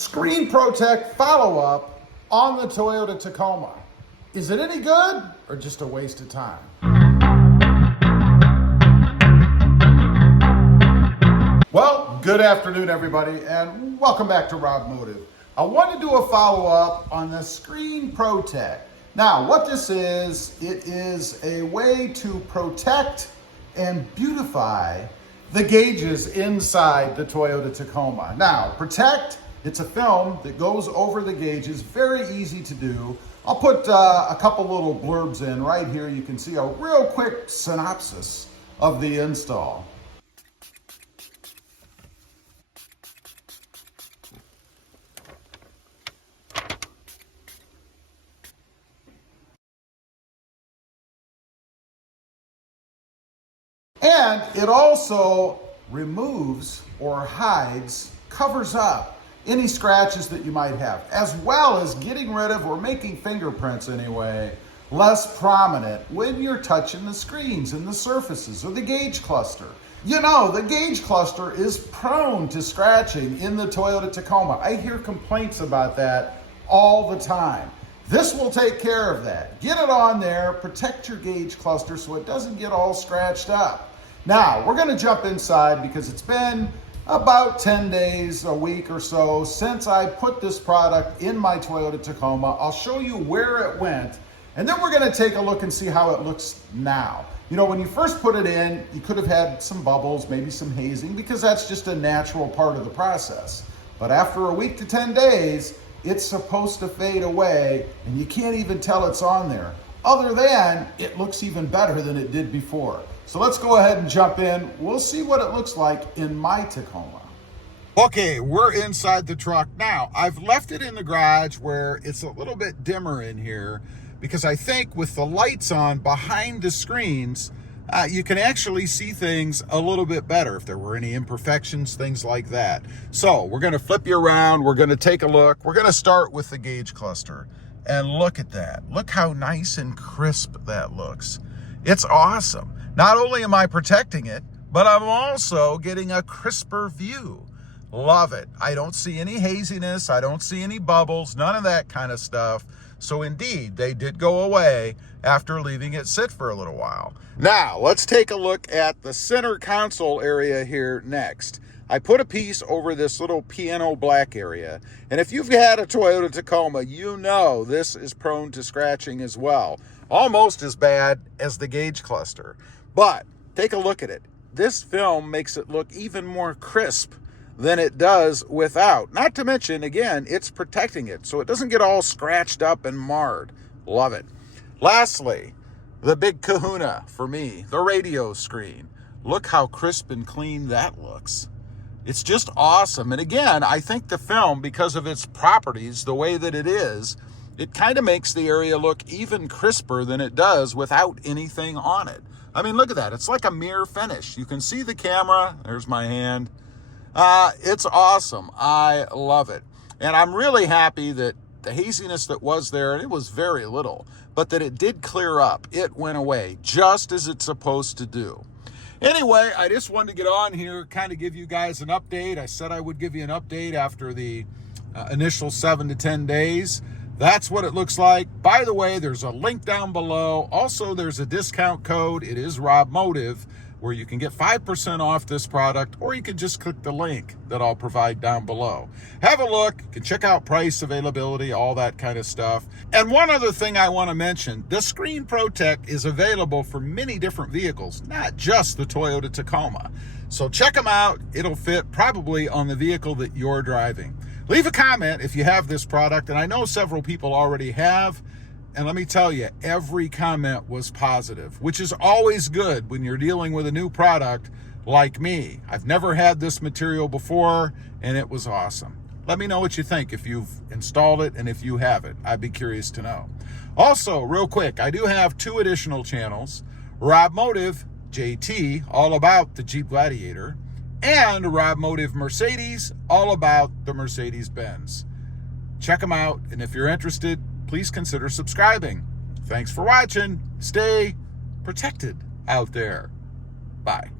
Screenprotech follow-up on the Toyota Tacoma. Is it any good or just a waste of time? Well, good afternoon, everybody, and welcome back to Robmotive. I want to do a follow-up on the Screenprotech. Now, what this is, it is a way to protect and beautify the gauges inside the Toyota Tacoma. Now, Protect, it's a film that goes over the gauges, very easy to do. I'll put a couple little blurbs in right here. You can see a real quick synopsis of the install. And it also removes or hides, covers up any scratches that you might have, as well as getting rid of or making fingerprints anyway less prominent when you're touching the screens and the surfaces or the gauge cluster. You know, the gauge cluster is prone to scratching in the Toyota Tacoma. I hear complaints about that all the time. This will take care of that. Get it on there, protect your gauge cluster so it doesn't get all scratched up. Now, we're gonna jump inside because it's been about 10 days, a week or so since I put this product in my Toyota Tacoma. I'll show you where it went, and then we're gonna take a look and see how it looks now. You know, when you first put it in, you could have had some bubbles, maybe some hazing, because that's just a natural part of the process. But after a week to 10 days, it's supposed to fade away, and you can't even tell it's on there. Other than, it looks even better than it did before. So let's go ahead and jump in. We'll see what it looks like in my Tacoma. Okay, we're inside the truck now. I've left it in the garage where it's a little bit dimmer in here because I think with the lights on behind the screens, you can actually see things a little bit better if there were any imperfections, things like that. So we're gonna flip you around. We're gonna take a look. We're gonna start with the gauge cluster and look at that. Look how nice and crisp that looks. It's awesome. Not only am I protecting it, but I'm also getting a crisper view. Love it. I don't see any haziness. I don't see any bubbles, none of that kind of stuff. So indeed, they did go away after leaving it sit for a little while. Now, let's take a look at the center console area here next. I put a piece over this little piano black area. And if you've had a Toyota Tacoma, you know this is prone to scratching as well. Almost as bad as the gauge cluster. But take a look at it. This film makes it look even more crisp than it does without. Not to mention, again, it's protecting it so it doesn't get all scratched up and marred. Love it. Lastly, the big kahuna for me, the radio screen. Look how crisp and clean that looks. It's just awesome. And again, I think the film, because of its properties, the way that it is, it kind of makes the area look even crisper than it does without anything on it. I mean, look at that. It's like a mirror finish. You can see the camera. There's my hand. It's awesome. I love it. And I'm really happy that the haziness that was there, and it was very little, but that it did clear up. It went away just as it's supposed to do. Anyway, I just wanted to get on here, kind of give you guys an update. I said I would give you an update after the initial 7 to 10 days. That's what it looks like. By the way, there's a link down below. Also, there's a discount code. It is Robmotive, where you can get 5% off this product, or you can just click the link that I'll provide down below. Have a look. You can check out price, availability, all that kind of stuff. And one other thing I want to mention, the Screenprotech is available for many different vehicles, not just the Toyota Tacoma. So check them out. It'll fit probably on the vehicle that you're driving. Leave a comment if you have this product, and I know several people already have, and let me tell you, every comment was positive, which is always good when you're dealing with a new product like me. I've never had this material before, and it was awesome. Let me know what you think if you've installed it and if you have it. I'd be curious to know. Also, real quick, I do have 2 additional channels, Robmotive JT, all about the Jeep Gladiator, and Robmotive Mercedes, all about the Mercedes-Benz. Check them out, and if you're interested, please consider subscribing. Thanks for watching. Stay protected out there. Bye.